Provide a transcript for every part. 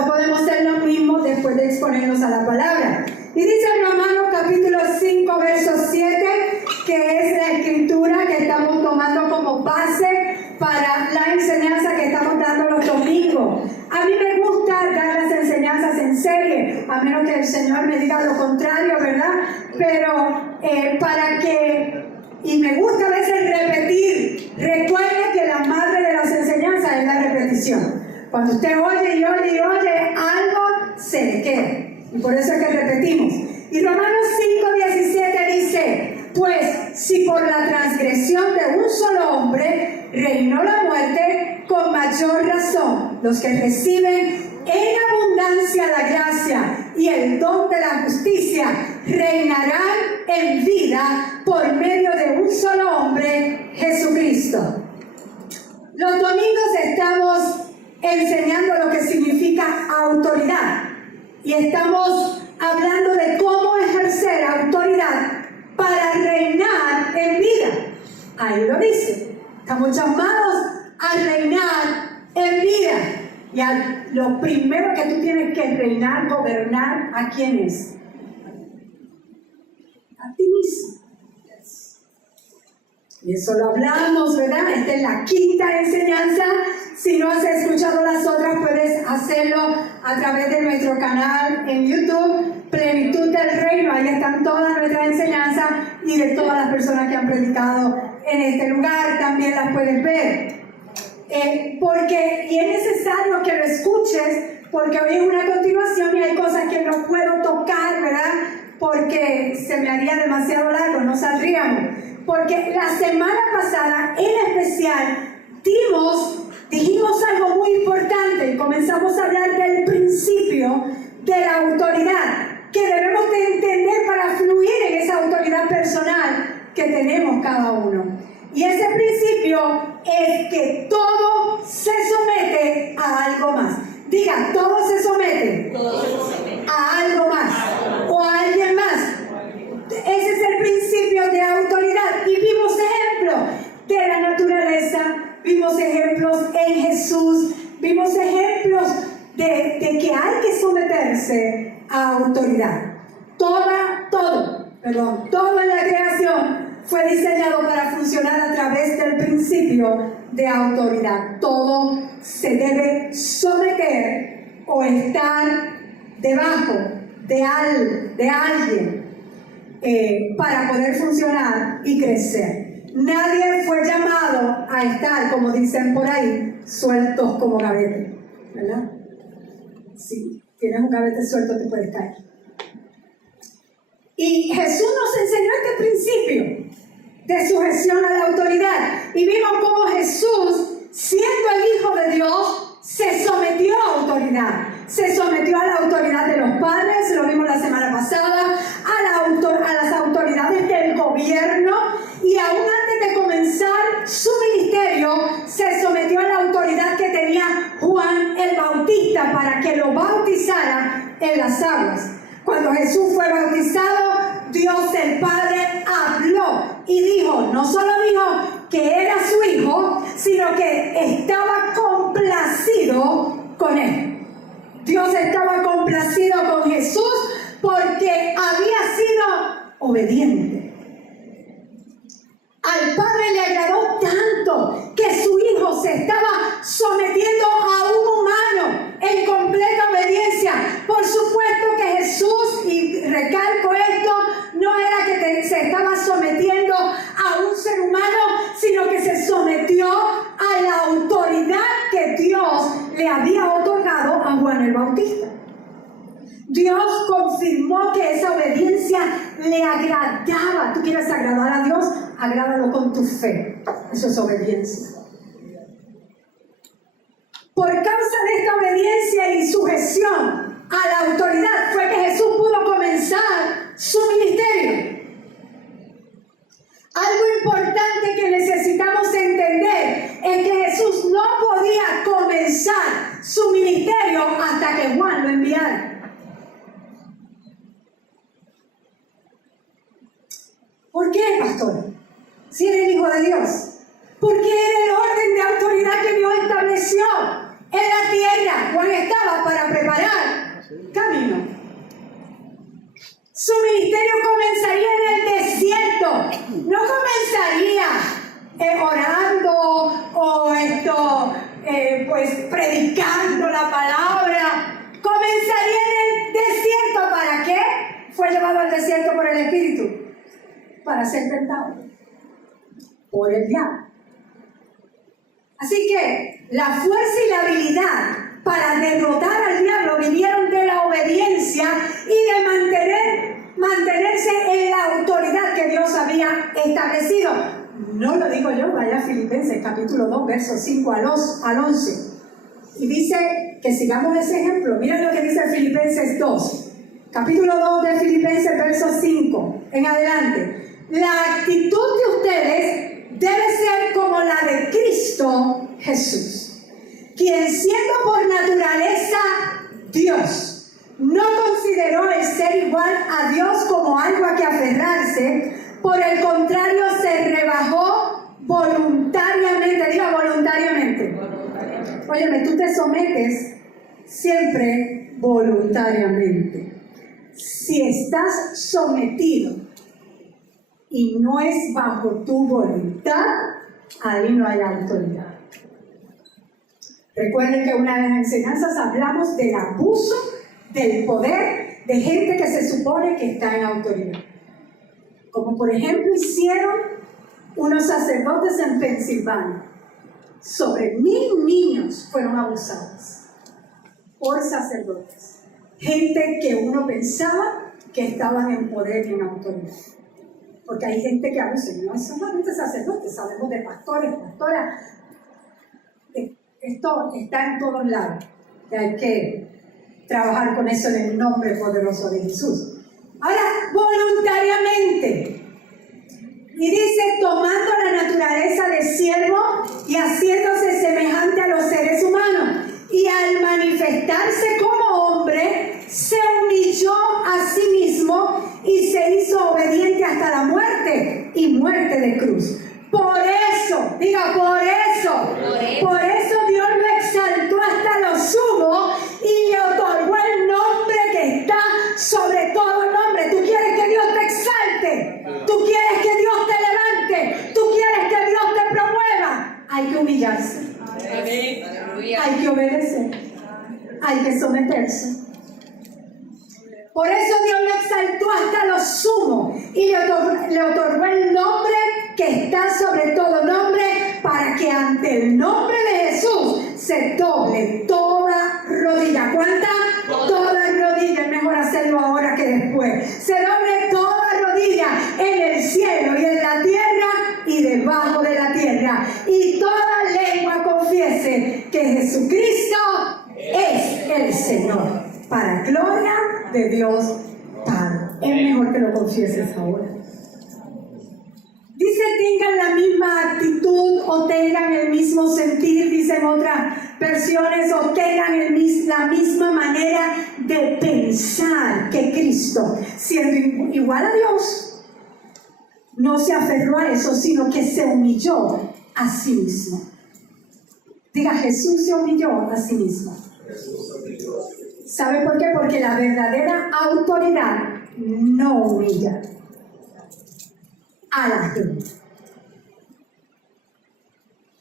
No podemos ser los mismos después de exponernos a la palabra. Y dice en Romanos capítulo 5, verso 7, que es la escritura que estamos tomando como base para la enseñanza que estamos dando los domingos. A mí me gusta dar las enseñanzas en serie, a menos que el Señor me diga lo contrario, ¿verdad? Pero y me gusta a veces repetir. Recuerde que la madre de las enseñanzas es la repetición. Cuando usted oye y oye y oye, algo se le queda. Y por eso es que repetimos. Y Romanos 5:17 dice: pues si por la transgresión de un solo hombre reinó la muerte, con mayor razón los que reciben en abundancia la gracia y el don de la justicia reinarán en vida por medio de un solo hombre, Jesucristo. Los domingos estamos enseñando lo que significa autoridad y estamos hablando de cómo ejercer autoridad para reinar en vida. Ahí lo dice, estamos llamados a reinar en vida. Y lo primero que tú tienes que reinar, gobernar, ¿a quién es? A ti mismo. Y eso lo hablamos, ¿verdad? Esta es la quinta enseñanza. Si no has escuchado las otras, puedes hacerlo a través de nuestro canal en YouTube, Plenitud del Reino. Ahí están todas nuestras enseñanzas y de todas las personas que han predicado en este lugar. También las puedes ver. Y es necesario que lo escuches, porque hoy es una continuación y hay cosas que no puedo tocar, ¿verdad? Porque se me haría demasiado largo, no saldríamos. Porque la semana pasada, en especial, dijimos algo muy importante y comenzamos a hablar del principio de la autoridad que debemos de entender para fluir en esa autoridad personal que tenemos cada uno. Y ese principio es que todo se somete a algo más. Diga, todo se somete a algo más o a alguien más. Ese es el principio de autoridad. Y vimos ejemplos de la naturaleza, vimos ejemplos en Jesús, vimos ejemplos de que hay que someterse a autoridad. Todo en la creación fue diseñado para funcionar a través del principio de autoridad. Todo se debe someter o estar debajo de alguien para poder funcionar y crecer. Nadie fue llamado a estar, como dicen por ahí, sueltos como gavete, ¿verdad? Si tienes un gavete suelto, te puedes caer. Y Jesús nos enseñó este principio de sujeción a la autoridad. Y vimos cómo Jesús, siendo el Hijo de Dios, se sometió a autoridad. Se sometió a la autoridad de los padres, lo vimos la semana pasada, a las autoridades del gobierno, y aún antes de comenzar su ministerio, se sometió a la autoridad que tenía Juan el Bautista para que lo bautizara en las aguas. Cuando Jesús fue bautizado, Dios el Padre habló y dijo, no solo dijo que era su hijo, sino que estaba complacido con él. Dios estaba complacido con Jesús porque había sido obediente. Al Padre le agradó tanto que su hijo se estaba sometiendo a un humano en completa obediencia. Por supuesto que Jesús, y recalco esto, no era que se estaba sometiendo a un ser humano, sino que se sometió a la autoridad que Dios le había otorgado a Juan el Bautista. Dios confirmó que esa obediencia le agradaba. ¿Tú quieres agradar a Dios? Agrádalo con tu fe. Eso es obediencia. Por causa de esta obediencia y sujeción a la autoridad fue que Jesús pudo comenzar su ministerio. Algo importante que necesitamos entender es que Jesús no podía comenzar su ministerio hasta que Juan lo enviara. ¿Por qué, pastor? Si era el Hijo de Dios. Porque era el orden de autoridad que Dios estableció en la tierra. Juan estaba para preparar Su ministerio comenzaría en el desierto. No comenzaría orando o pues predicando la palabra. Comenzaría en el desierto. ¿Para qué? Fue llevado al desierto por el Espíritu. Para ser tentado por el diablo. Así que la fuerza y la habilidad para derrotar al diablo vinieron de la obediencia y de mantenerse en la autoridad que Dios había establecido. No lo digo yo, vaya a Filipenses capítulo 2, versos 5 al 11. Y dice que sigamos ese ejemplo. Miren lo que dice Filipenses 2. Capítulo 2 de Filipenses, versos 5 en adelante. La actitud de ustedes debe ser como la de Cristo Jesús, quien siendo por naturaleza Dios, no consideró el ser igual a Dios como algo a que aferrarse, por el contrario se rebajó voluntariamente. Diga voluntariamente. Óyeme, tú te sometes siempre voluntariamente. Si estás sometido y no es bajo tu voluntad, ahí no hay autoridad. Recuerden que una de las enseñanzas hablamos del abuso del poder de gente que se supone que está en autoridad. Como por ejemplo hicieron unos sacerdotes en Pensilvania. Sobre 1000 niños fueron abusados por sacerdotes. Gente que uno pensaba que estaban en poder y en autoridad. Porque hay gente que abusa, no es solamente sacerdotes, sabemos de pastores, pastoras. Esto está en todos lados. Y hay que trabajar con eso en el nombre poderoso de Jesús. Ahora, voluntariamente. Y dice, tomando la naturaleza de siervo y haciéndose semejante a los seres humanos. Y al manifestarse como hombre, se humilló a sí mismo y se hizo obediente hasta la muerte y muerte de cruz. Por eso, diga, por eso Dios lo exaltó hasta lo sumo y le otorgó el nombre que está sobre todo nombre. ¿Tú quieres que Dios te exalte? ¿Tú quieres que Dios te levante? ¿Tú quieres que Dios te promueva? Hay que humillarse. Hay que obedecer. Hay que someterse. Por eso Dios lo exaltó hasta lo sumo y le otorgó el nombre que está sobre todo nombre, para que ante el nombre de Jesús se doble toda rodilla. ¿Cuánta? Toda rodilla. Es mejor hacerlo ahora que después. Se doble toda rodilla en el cielo y en la tierra y debajo de la tierra. Y toda lengua confiese que Jesucristo es el Señor, para gloria de Dios Padre. Es mejor que lo confieses ahora. Dice, tengan la misma actitud o tengan el mismo sentir, dicen otras versiones, o tengan la misma manera de pensar que Cristo. Siendo igual a Dios, no se aferró a eso, sino que se humilló a sí mismo. Diga, Jesús se humilló a sí mismo. ¿Sabe por qué? Porque la verdadera autoridad no humilla a la gente.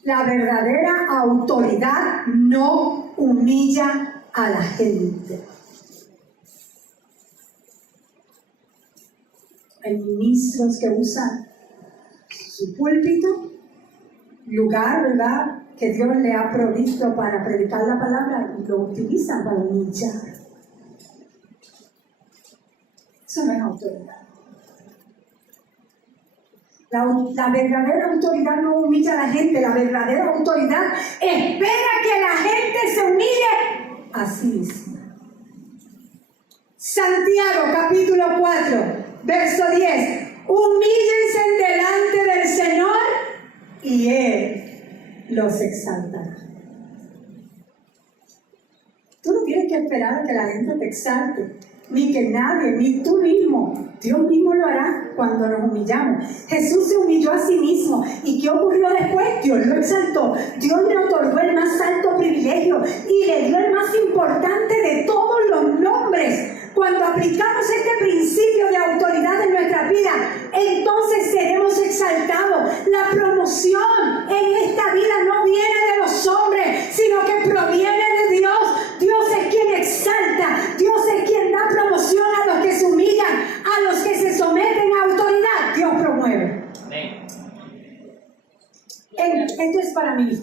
La verdadera autoridad no humilla a la gente. Hay ministros que usan su púlpito, lugar, ¿verdad?, que Dios le ha provisto para predicar la palabra, y lo utilizan para humillar. Eso no es autoridad. La verdadera autoridad no humilla a la gente. La verdadera autoridad espera que la gente se humille a sí misma. Santiago capítulo 4, verso 10. Humíllense delante del Señor y Él los exaltará. Tú no tienes que esperar a que la gente te exalte, ni que nadie, ni tú mismo. Dios mismo lo hará cuando nos humillamos. Jesús se humilló a sí mismo. ¿Y qué ocurrió después? Dios lo exaltó. Dios le otorgó el más alto privilegio y le dio el más importante de todos los nombres. Cuando aplicamos este principio de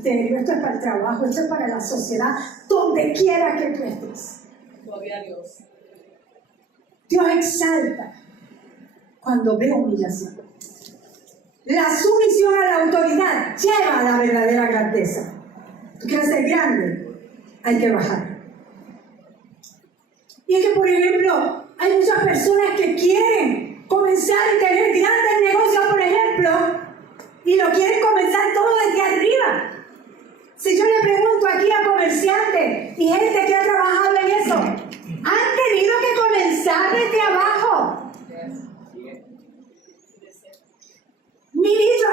ministerio, esto es para el trabajo, esto es para la sociedad, donde quiera que tú estés. Gloria a Dios. Dios exalta cuando ve humillación. La sumisión a la autoridad lleva a la verdadera grandeza. ¿Tú quieres ser grande? Hay que bajar. Y es que, por ejemplo, hay muchas personas que quieren comenzar a tener grandes negocios, por ejemplo, y lo quieren comenzar todo desde arriba. Si yo le pregunto aquí a comerciantes y gente que ha trabajado en eso, han tenido que comenzar desde abajo.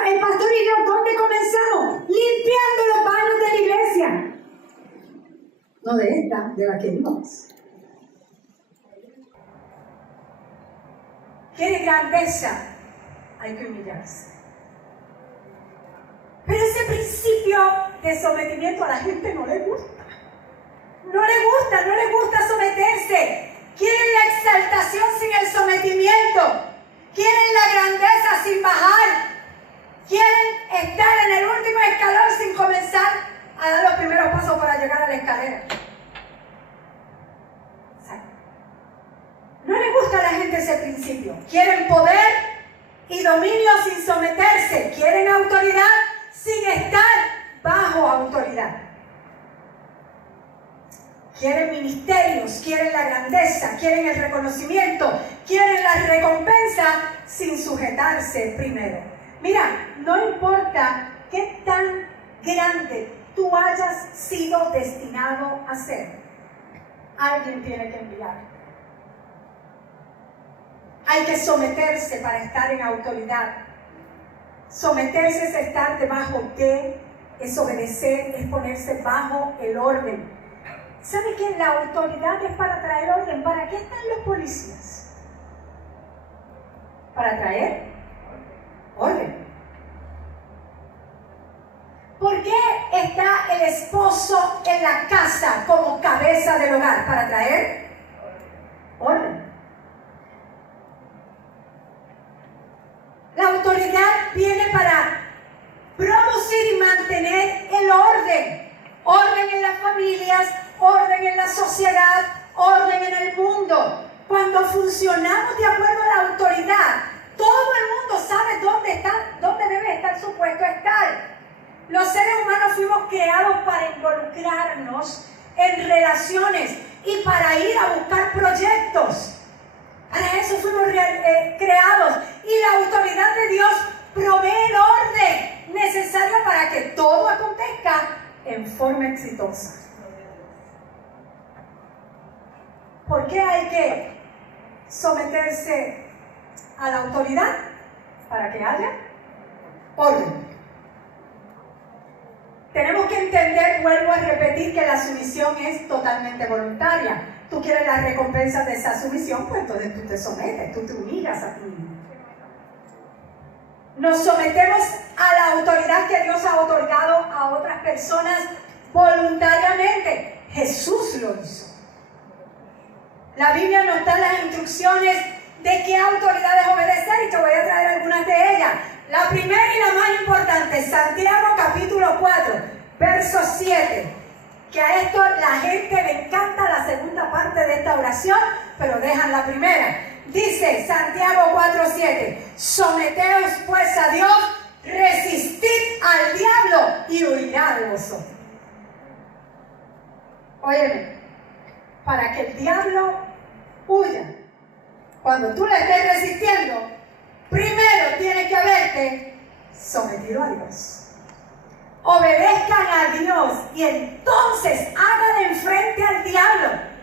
El pastor y yo, ¿dónde comenzamos? Limpiando los baños de la iglesia. No de esta, de la que vimos. ¿Quiere grandeza? Hay que humillarse. Pero ese principio de sometimiento a la gente no le gusta. No le gusta someterse. Quieren la exaltación sin el sometimiento. Quieren la grandeza sin bajar. Quieren estar en el último escalón sin comenzar a dar los primeros pasos para llegar a la escalera. No le gusta a la gente ese principio. Quieren poder y dominio sin someterse. Quieren autoridad sin estar bajo autoridad. Quieren ministerios, quieren la grandeza, quieren el reconocimiento, quieren la recompensa sin sujetarse primero. Mira, no importa qué tan grande tú hayas sido destinado a ser, alguien tiene que enviarte. Hay que someterse para estar en autoridad. Someterse es estar debajo de, es obedecer, es ponerse bajo el orden. ¿Sabe que la autoridad es para traer orden? ¿Para qué están los policías? Para traer orden. ¿Por qué está el esposo en la casa como cabeza del hogar? Para traer orden. La autoridad viene para producir y mantener el orden. Orden en las familias, orden en la sociedad, orden en el mundo. Cuando funcionamos de acuerdo a la autoridad, todo el mundo sabe dónde debe estar su puesto estar. Los seres humanos fuimos creados para involucrarnos en relaciones y para ir a buscar proyectos. Para eso fuimos creados. Y la autoridad de Dios provee el orden necesario para que todo acontezca en forma exitosa. ¿Por qué hay que someterse a la autoridad? Para que haya orden. Tenemos que entender, vuelvo a repetir, que la sumisión es totalmente voluntaria. Tú quieres las recompensas de esa sumisión, pues entonces tú te sometes, tú te humillas a ti mismo. Nos sometemos a la autoridad que Dios ha otorgado a otras personas voluntariamente. Jesús lo hizo. La Biblia nos da las instrucciones de qué autoridades obedecer y te voy a traer algunas de ellas. La primera y la más importante, Santiago capítulo 4, verso 7. Que a esto la gente le encanta la segunda parte de esta oración, pero dejan la primera. Dice Santiago 4:7, someteos pues a Dios, resistid al diablo y huirá de vosotros. Óyeme, para que el diablo huya, cuando tú le estés resistiendo, primero tienes que haberte sometido a Dios. Obedezcan a Dios y entonces hagan frente al diablo.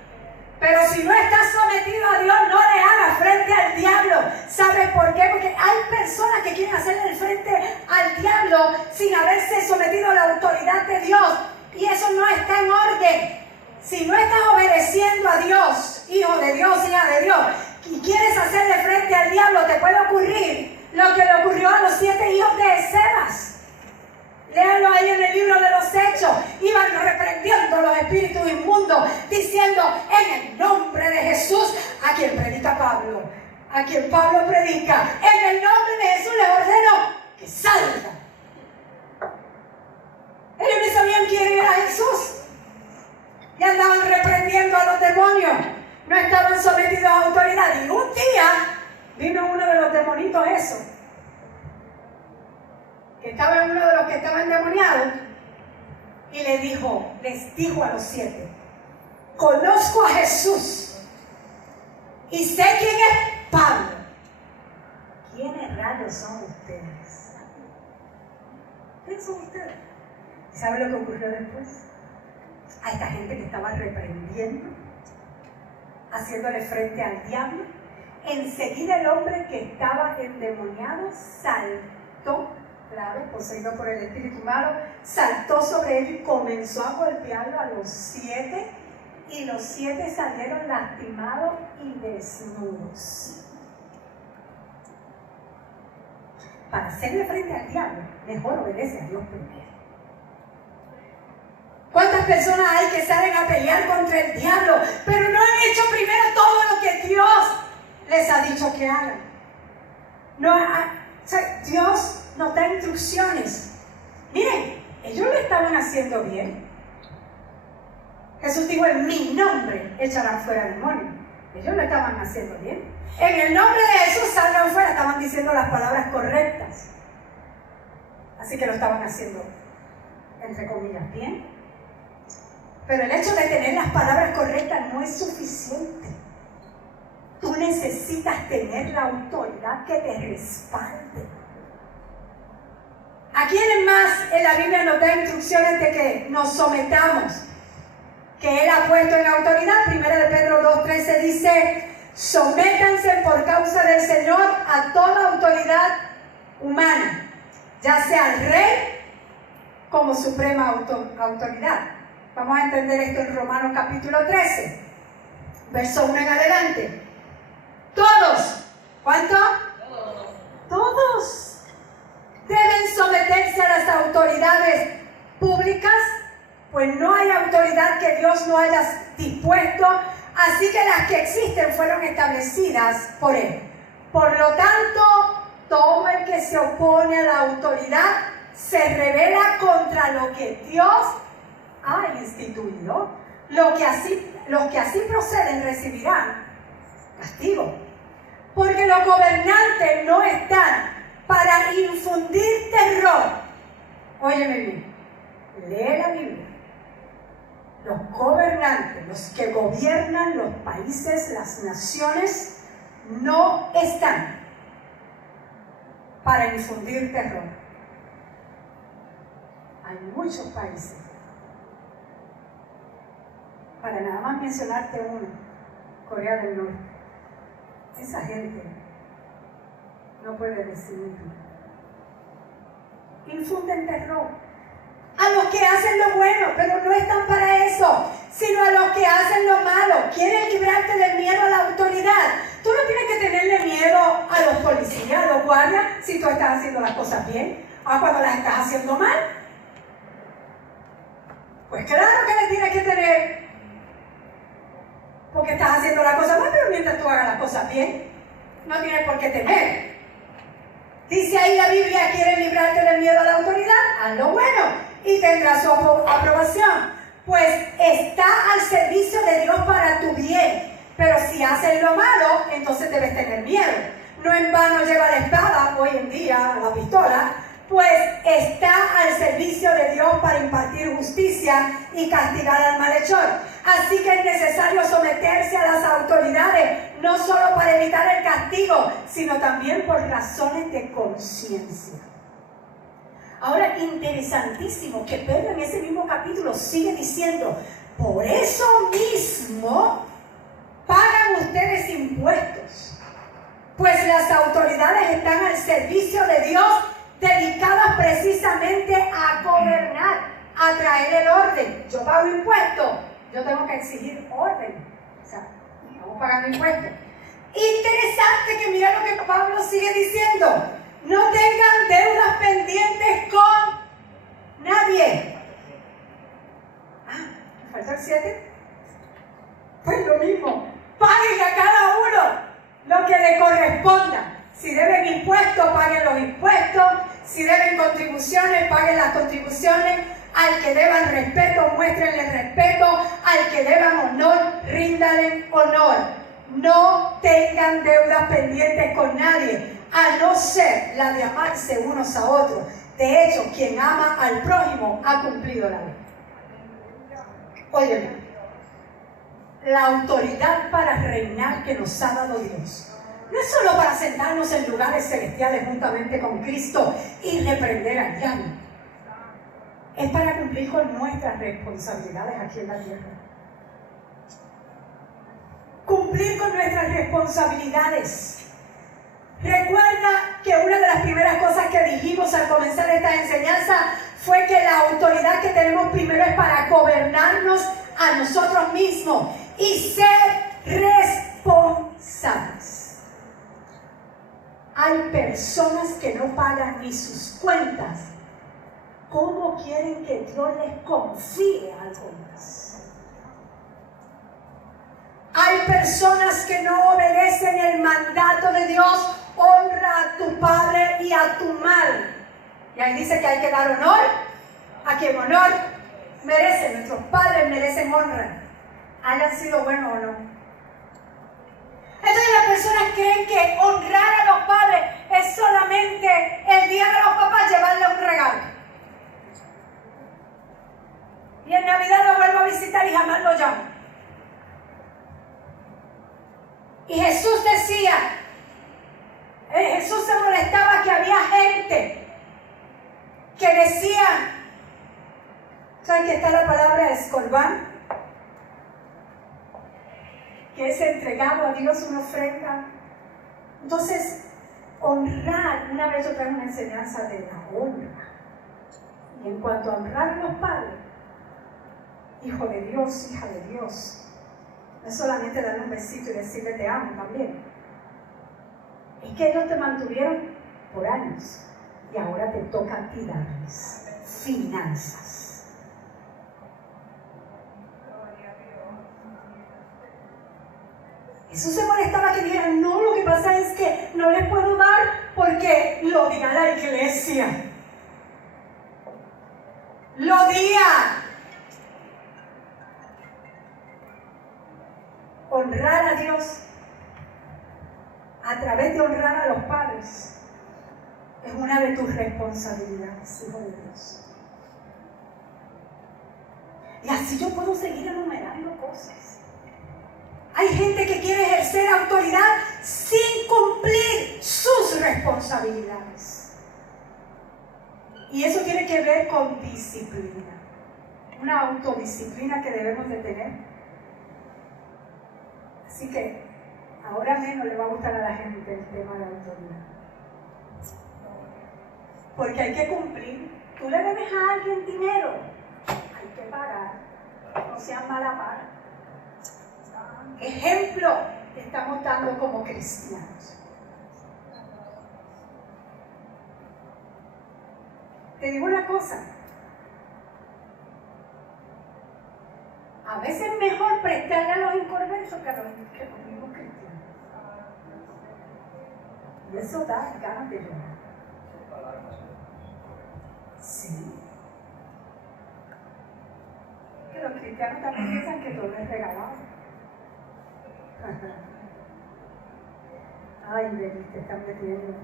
Pero si no estás sometido a Dios, no le hagas frente al diablo. ¿Sabes por qué? Porque hay personas que quieren hacerle el frente al diablo sin haberse sometido a la autoridad de Dios. Y eso no está en orden. Si no estás obedeciendo a Dios, hijo de Dios, hija de Dios, y quieres hacerle frente al diablo, te puede ocurrir lo que le ocurrió a los 7 hijos de Escevas. Léanlo ahí en el libro de los Hechos. Iban reprendiendo los espíritus inmundos, diciendo, en el nombre de Jesús, a quien predica Pablo, a quien Pablo predica, en el nombre de Jesús les ordeno que salga. Ellos no sabían quién era Jesús. Y andaban reprendiendo a los demonios. No estaban sometidos a autoridad. Y un día vino uno de los demonitos esos, que estaba uno de los que estaban endemoniados, y les dijo a los 7, conozco a Jesús y sé quién es Pablo. ¿Quiénes rayos son ustedes? ¿Quiénes son ustedes? ¿Saben lo que ocurrió después? A esta gente que estaba reprendiendo, haciéndole frente al diablo, enseguida el hombre que estaba endemoniado saltó, claro, poseído por el espíritu malo, saltó sobre él y comenzó a golpearlo a los 7, y los 7 salieron lastimados y desnudos. Para hacerle frente al diablo, mejor obedece a Dios primero. ¿Cuántas personas hay que salen a pelear contra el diablo, pero no han hecho primero todo lo que Dios les ha dicho que hagan? Dios nos da instrucciones. Miren, ellos lo estaban haciendo bien. Jesús dijo, en mi nombre echarán fuera demonios. Ellos lo estaban haciendo bien. En el nombre de Jesús salgan fuera, estaban diciendo las palabras correctas. Así que lo estaban haciendo, entre comillas, bien. Pero el hecho de tener las palabras correctas no es suficiente. Tú necesitas tener la autoridad que te respalde. ¿A quiénes más en la Biblia nos da instrucciones de que nos sometamos? Que Él ha puesto en autoridad. Primera de Pedro 2:13 dice, sométanse por causa del Señor a toda autoridad humana, ya sea al rey como suprema autoridad. Vamos a entender esto en Romanos capítulo 13, verso 1 en adelante. Todos, ¿cuánto? Todos deben someterse a las autoridades públicas, pues no hay autoridad que Dios no haya dispuesto, así que las que existen fueron establecidas por Él. Por lo tanto, todo el que se opone a la autoridad se rebela contra lo que Dios ha instituido. Los que así proceden recibirán castigo, porque los gobernantes no están para infundir terror. Óyeme bien, lee la Biblia. Los gobernantes, los que gobiernan los países, las naciones, no están para infundir terror. Hay muchos países, para nada más mencionarte uno, Corea del Norte. Esa gente no puede decidir. Infunden terror a los que hacen lo bueno, pero no están para eso, sino a los que hacen lo malo. Quieren librarte del miedo a la autoridad. Tú no tienes que tenerle miedo a los policías, a los guardias, si tú estás haciendo las cosas bien. Cuando las estás haciendo mal, pues claro que le tienes que tener, porque estás haciendo las cosas mal, pero mientras tú hagas las cosas bien, no tienes por qué temer. Dice ahí la Biblia, ¿quieres librarte del miedo a la autoridad? Haz lo bueno y tendrás su aprobación, pues está al servicio de Dios para tu bien. Pero si haces lo malo, entonces debes tener miedo. No en vano lleva la espada, hoy en día la pistola, pues está al servicio de Dios para impartir justicia y castigar al malhechor. Así que es necesario someterse a las autoridades, no solo para evitar el castigo, sino también por razones de conciencia. Ahora, interesantísimo que Pedro en ese mismo capítulo sigue diciendo, por eso mismo pagan ustedes impuestos, pues las autoridades están al servicio de Dios, dedicadas precisamente a gobernar, a traer el orden. Yo pago impuestos, yo tengo que exigir orden. O sea, estamos pagando impuestos. Interesante que mira lo que Pablo sigue diciendo. No tengan deudas pendientes con nadie. ¿Me falta el 7? Pues lo mismo. Paguen a cada uno lo que le corresponda. Si deben impuestos, paguen los impuestos. Si deben contribuciones, paguen las contribuciones. Al que deban respeto, muéstrenle respeto. Al que deban honor, ríndale honor. No tengan deudas pendientes con nadie, a no ser la de amarse unos a otros. De hecho, quien ama al prójimo ha cumplido la ley. Óyeme, la autoridad para reinar que nos ha dado Dios no es solo para sentarnos en lugares celestiales juntamente con Cristo y reprender al diablo. Es para cumplir con nuestras responsabilidades aquí en la tierra. Cumplir con nuestras responsabilidades. Recuerda que una de las primeras cosas que dijimos al comenzar esta enseñanza fue que la autoridad que tenemos primero es para gobernarnos a nosotros mismos y ser responsables. Hay personas que no pagan ni sus cuentas. ¿Cómo quieren que Dios les confíe algo más? Hay personas que no obedecen el mandato de Dios. Honra a tu padre y a tu madre. Y ahí dice que hay que dar honor a quien honor merece. Nuestros padres merecen honra, hayan sido buenos o no. Entonces las personas creen que honrar a los padres es solamente el día de los papás llevarle un regalo. Y en Navidad lo vuelvo a visitar y jamás lo llamo. Y Jesús decía, Jesús se molestaba que había gente que decía, ¿saben que está la palabra escorbán? Que es entregado a Dios una ofrenda. Entonces, honrar, una vez yo traigo una enseñanza de la honra. Y en cuanto a honrar a los padres, hijo de Dios, hija de Dios, no es solamente darle un besito y decirle te amo también. Es que ellos te mantuvieron por años y ahora te toca a ti darles finanzas. Jesús se molestaba que dijeran, no, lo que pasa es que no les puedo dar porque lo diga la iglesia. Lo diga. Honrar a Dios a través de honrar a los padres es una de tus responsabilidades, hijo de Dios. Y así yo puedo seguir enumerando cosas. Hay gente que quiere ejercer autoridad sin cumplir sus responsabilidades. Y eso tiene que ver con disciplina. Una autodisciplina que debemos de tener. Así que ahora menos le va a gustar a la gente el tema de la autoridad. Porque hay que cumplir. Tú le debes a alguien dinero. Hay que pagar. No sean mala paga. Ejemplo que estamos dando como cristianos. Te digo una cosa. A veces es mejor prestarle a los inconversos que a los mismos cristianos. Y eso da ganas de llorar. Sí. Que los cristianos también piensan que todo es regalado. Ay, Beli, te están metiendo.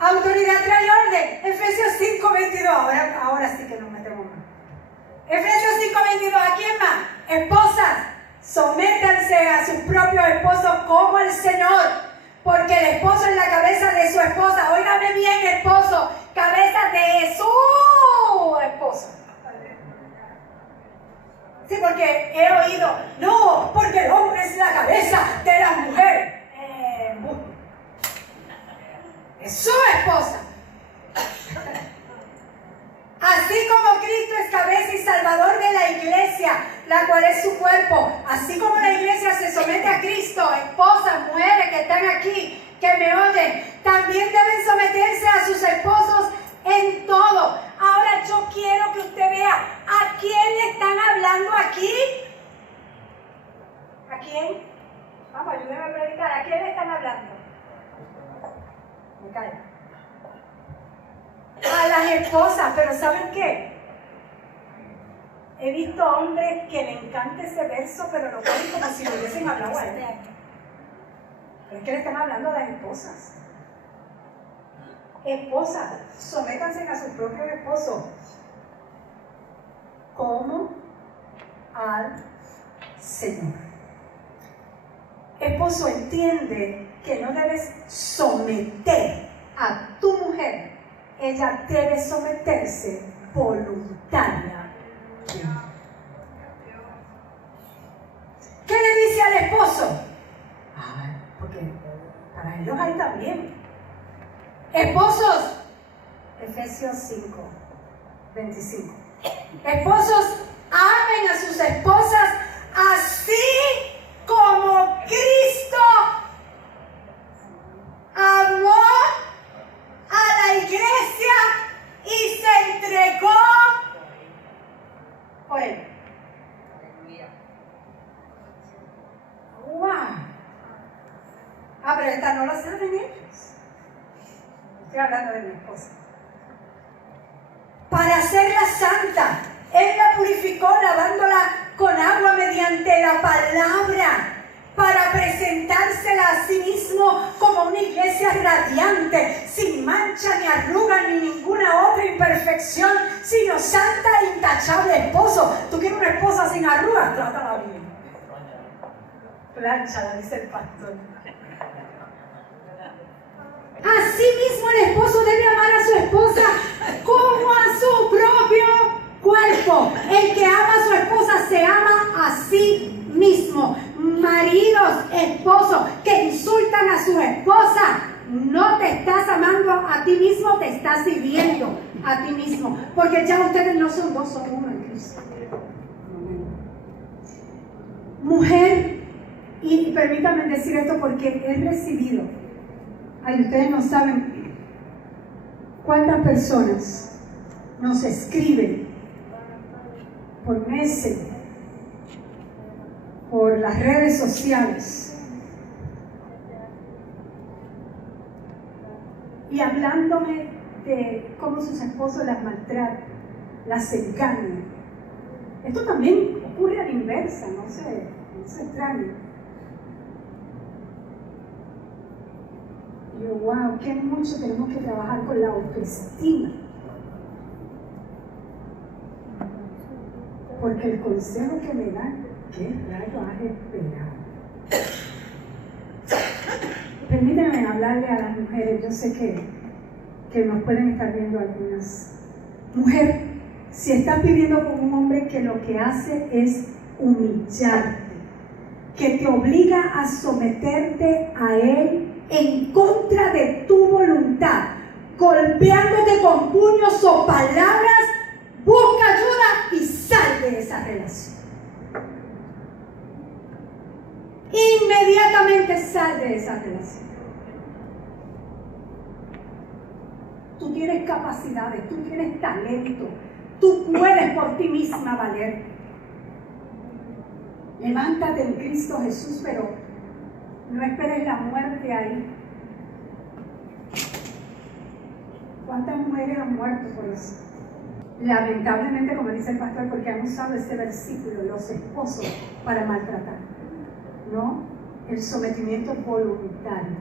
Autoridad trae orden. Efesios 5:22. Ahora sí que nos metemos más. Efesios 5:22. ¿A quién más? Esposas, sométanse a sus propios esposos como el Señor, porque el esposo es la cabeza de su esposa. Óigame bien, esposo, cabeza de su esposa. Sí, porque he oído, no, porque el hombre es la cabeza de la mujer. Es su esposa. Así como Cristo es cabeza y salvador de la iglesia, la cual es su cuerpo, así como la iglesia se somete a Cristo, esposas, mujeres que están aquí, que me oyen, también deben someterse a sus esposos en todo. Ahora yo quiero que usted vea a quién le están hablando aquí. ¿A quién? Vamos, ayúdenme a predicar. ¿A quién le están hablando? Me callo. A las esposas, pero ¿saben qué? He visto hombres que le encanta ese verso, pero lo ponen como si lo hubiesen hablado a él. Pero es que le están hablando a las esposas. Esposas, sométanse a sus propios esposos como al Señor. Esposo, entiende que no debes someter a tu mujer. Ella debe someterse voluntariamente. ¿Qué le dice al esposo? Porque para ellos hay también. Esposos, Efesios 5, 25. Esposos, amen a sus esposas así como Cristo amó a la iglesia y se entregó por él. ¡Wow! Pero esta no la saben ellos. Estoy hablando de mi esposa. Para hacerla santa, Él la purificó lavándola con agua mediante la palabra, para presentársela a sí mismo como una iglesia radiante, sin mancha ni arruga ni ninguna otra imperfección, sino santa e intachable. Esposo, ¿tú quieres una esposa sin arrugas? Trátala bien. Plánchala, dice el pastor. Asimismo, el esposo debe amar a su esposa como a su propio cuerpo. El que ama a su esposa se ama a sí mismo. Maridos, esposos que insultan a su esposa, no te estás amando a ti mismo, te estás sirviendo a ti mismo. Porque ya ustedes no son dos, son uno en Cristo. Mujer, y permítanme decir esto porque he recibido, ay, ustedes no saben cuántas personas nos escriben por meses, por las redes sociales, y hablándome de cómo sus esposos las maltratan, las engañan. Esto también ocurre a la inversa, no se extraña. Y yo, wow, qué mucho tenemos que trabajar con la autoestima. Porque el consejo que me dan, ¿qué rayo has esperado? Permítanme hablarle a las mujeres, yo sé que nos pueden estar viendo algunas. Mujer, si estás viviendo con un hombre que lo que hace es humillarte, que te obliga a someterte a él en contra de tu voluntad, golpeándote con puños o palabras, busca ayuda y sal de esa relación. Inmediatamente sal de esa relación. Tú tienes capacidades, tú tienes talento, tú puedes por ti misma valer. Levántate en Cristo Jesús, pero no esperes la muerte ahí. ¿Cuántas mujeres han muerto por eso? Lamentablemente, como dice el pastor, porque han usado ese versículo, los esposos, para maltratar. No, el sometimiento voluntario.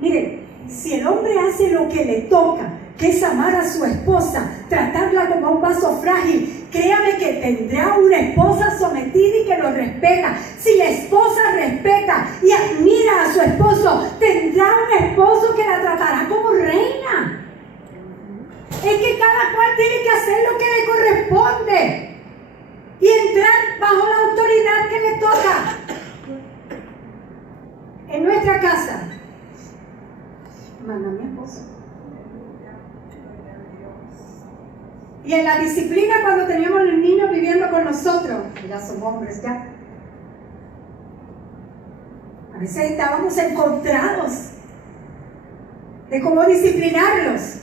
Miren, si el hombre hace lo que le toca, que es amar a su esposa, tratarla como un vaso frágil, créame que tendrá una esposa sometida y que lo respeta. Si la esposa respeta y admira a su esposo, tendrá un esposo que la tratará como reina. Es que cada cual tiene que hacer lo que le corresponde y entrar bajo la autoridad que le toca. En nuestra casa, manda mi esposo. Y en la disciplina, cuando teníamos los niños viviendo con nosotros, que ya son hombres ya, a veces estábamos encontrados de cómo disciplinarlos.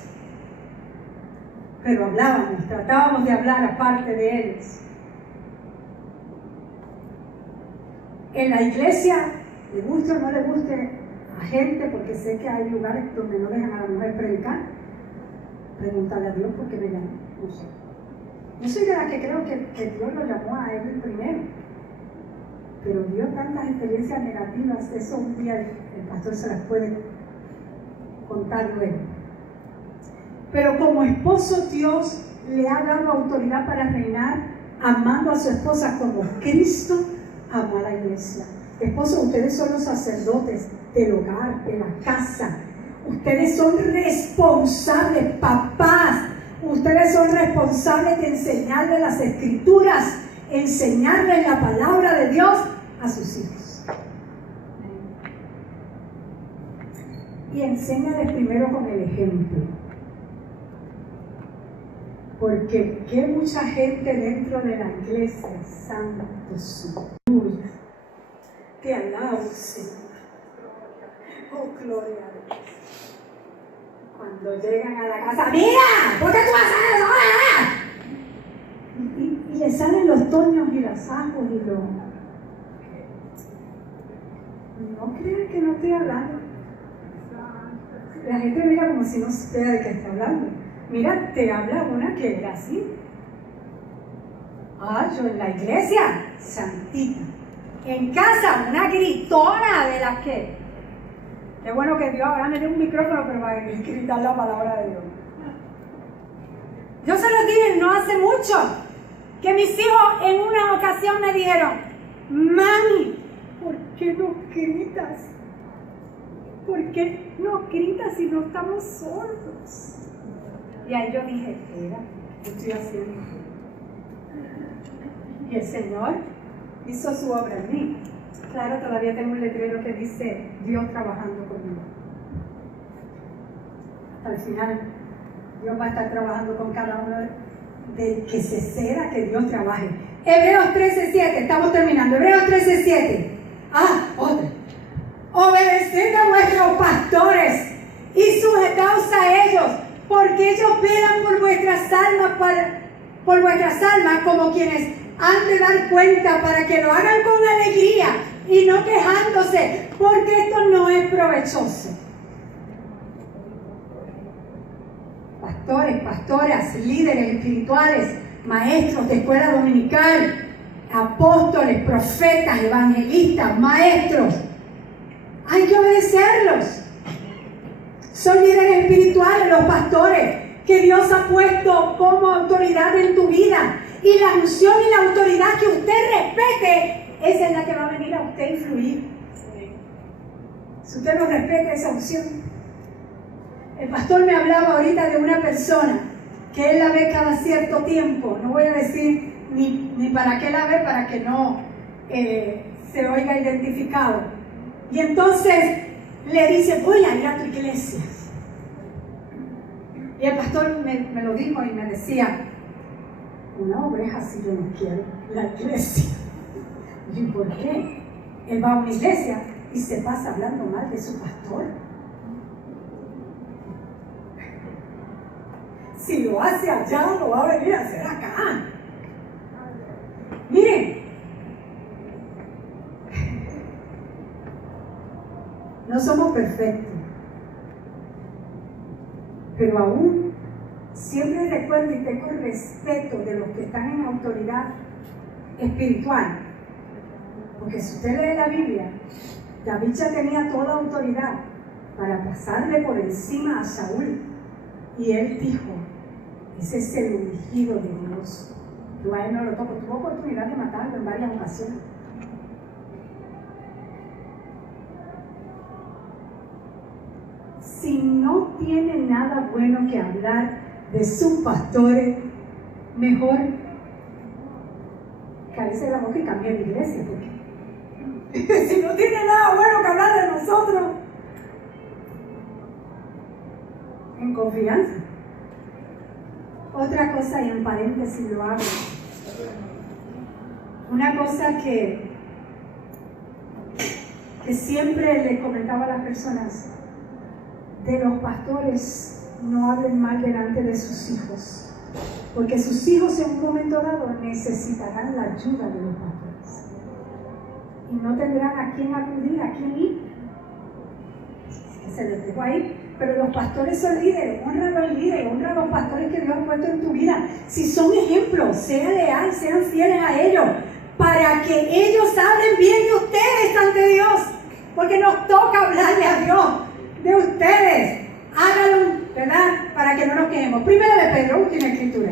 Pero hablábamos, tratábamos de hablar aparte de ellos. En la iglesia, le guste o no le guste a gente, porque sé que hay lugares donde no dejan a la mujer predicar, preguntarle a Dios por qué me llama, no sé. Yo soy de las que creo que Dios lo llamó a él primero, pero vio tantas experiencias negativas, eso un día el pastor se las puede contar luego. Pero como esposo, Dios le ha dado autoridad para reinar, amando a su esposa como Cristo amó a la iglesia. Esposos, ustedes son los sacerdotes del hogar, de la casa. Ustedes son responsables, papás. Ustedes son responsables de enseñarle las escrituras, enseñarles la palabra de Dios a sus hijos. Y enséñales primero con el ejemplo. Porque qué mucha gente dentro de la iglesia, santo su aleluya. Te alabo, Señor. Oh, gloria a Dios. Cuando llegan a la casa, ¡mira! ¿Por qué tú haces eso? Y le salen los toños y los ajos y los... No crean que no estoy hablando. La gente mira como si no supiera de qué está hablando. Mira, te habla una que era así. Yo en la iglesia, santita. En casa, una gritona de las que... Qué bueno que Dios ahora me dé un micrófono, pero para gritar la palabra de Dios. Yo se los dije no hace mucho, que mis hijos en una ocasión me dijeron, mami, ¿por qué no gritas? ¿Por qué no gritas si no estamos sordos? Y ahí yo dije, espera, ¿qué estoy haciendo? Y el Señor hizo su obra en mí. Claro, todavía tengo un letrero que dice Dios trabajando conmigo. Hasta el final, Dios va a estar trabajando con cada uno del que se ceda que Dios trabaje. Hebreos 13:7, estamos terminando. Hebreos 13:7. Otra. Obedeced a vuestros pastores y sujetaos a ellos, porque ellos velan por vuestras almas como quienes han de dar cuenta, para que lo hagan con alegría y no quejándose, porque esto no es provechoso. Pastores, pastoras, líderes espirituales, maestros de escuela dominical, apóstoles, profetas, evangelistas, maestros, hay que obedecerlos. Son líderes espirituales los pastores que Dios ha puesto como autoridad en tu vida. Y la unción y la autoridad que usted respete, esa es la que va a venir a usted a influir. Si usted no respeta esa unción. El pastor me hablaba ahorita de una persona que él la ve cada cierto tiempo. No voy a decir ni para qué la ve, para que no se oiga identificado. Y entonces le dice, voy a ir a tu iglesia. Y el pastor me lo dijo y me decía, una oveja así yo no quiero, la iglesia. ¿Y por qué? Él va a una iglesia y se pasa hablando mal de su pastor. Si lo hace allá, lo va a venir a hacer acá. Miren, no somos perfectos, pero aún siempre recuerdo y tengo respeto de los que están en autoridad espiritual. Porque si usted lee la Biblia, David ya tenía toda autoridad para pasarle por encima a Saúl. Y él dijo, ese es el ungido de Dios. Yo a él no lo toco. Tuvo oportunidad de matarlo en varias ocasiones. Si no tiene nada bueno que hablar de sus pastores, mejor cállese la boca y cambie de iglesia, porque si no tiene nada bueno que hablar de nosotros, en confianza. Otra cosa, y en paréntesis lo hago, una cosa que siempre le comentaba a las personas, de los pastores no hablen mal delante de sus hijos, porque sus hijos en un momento dado necesitarán la ayuda de los pastores y no tendrán a quién acudir, a quién ir. Se les dejó ahí pero los pastores son líderes. Honra a los líderes, honra a los pastores que Dios ha puesto en tu vida. Si son ejemplos, sea leal, sean fieles a ellos, para que ellos hablen bien de ustedes ante Dios, porque nos toca hablarle a Dios de ustedes. Háganlo, ¿verdad? Para que no nos quejemos. Primera de Pedro, última escritura,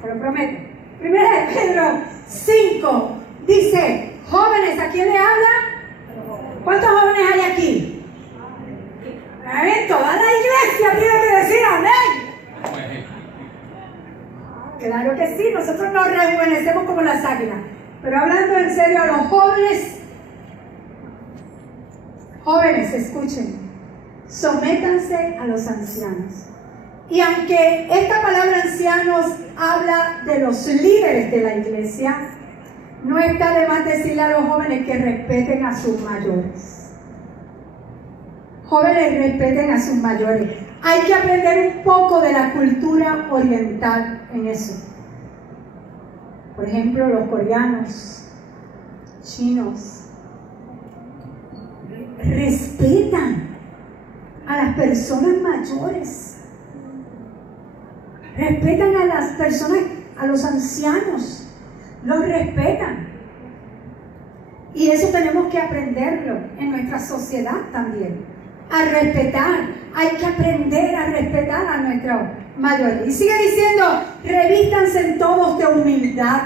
se lo prometo. Primera de Pedro 5 dice: jóvenes, ¿a quién le habla? ¿Cuántos jóvenes hay aquí? Amén. Toda la iglesia tiene que decir amén. Claro que sí, nosotros nos rejuvenecemos como las águilas. Pero hablando en serio, a los jóvenes, escuchen, sométanse a los ancianos. Y aunque esta palabra ancianos habla de los líderes de la iglesia, no está de más decirle a los jóvenes que respeten a sus mayores. Jóvenes, respeten a sus mayores. Hay que aprender un poco de la cultura oriental en eso. Por ejemplo, los coreanos, chinos, respetan a las personas mayores. Respetan a las personas, a los ancianos. Los respetan. Y eso tenemos que aprenderlo en nuestra sociedad también. A respetar. Hay que aprender a respetar a nuestros mayores. Y sigue diciendo: revístanse en todos de humildad,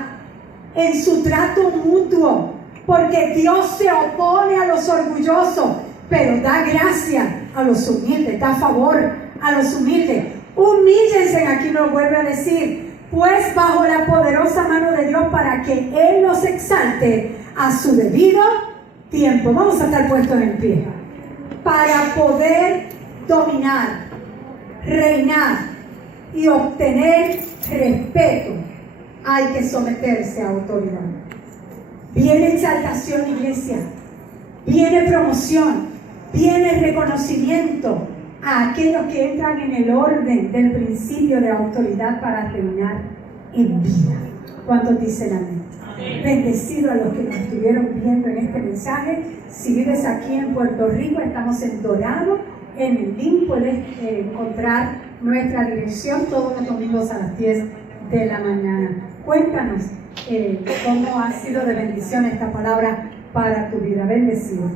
en su trato mutuo, porque Dios se opone a los orgullosos, pero da gracia a los humildes, da favor a los humildes. Humíllense, aquí nos vuelve a decir, pues bajo la poderosa mano de Dios, para que Él los exalte a su debido tiempo. Vamos a estar puestos en pie. Para poder dominar, reinar y obtener respeto, hay que someterse a autoridad. Viene exaltación, iglesia. Viene promoción. Viene reconocimiento a aquellos que entran en el orden del principio de autoridad para reinar en vida. ¿Cuántos dicen amén? Bendecido a los que nos estuvieron viendo en este mensaje. Si vives aquí en Puerto Rico, estamos en Dorado. En el link puedes encontrar nuestra dirección todos los domingos a las 10 de la mañana. Cuéntanos cómo ha sido de bendición esta palabra para tu vida. Bendecido.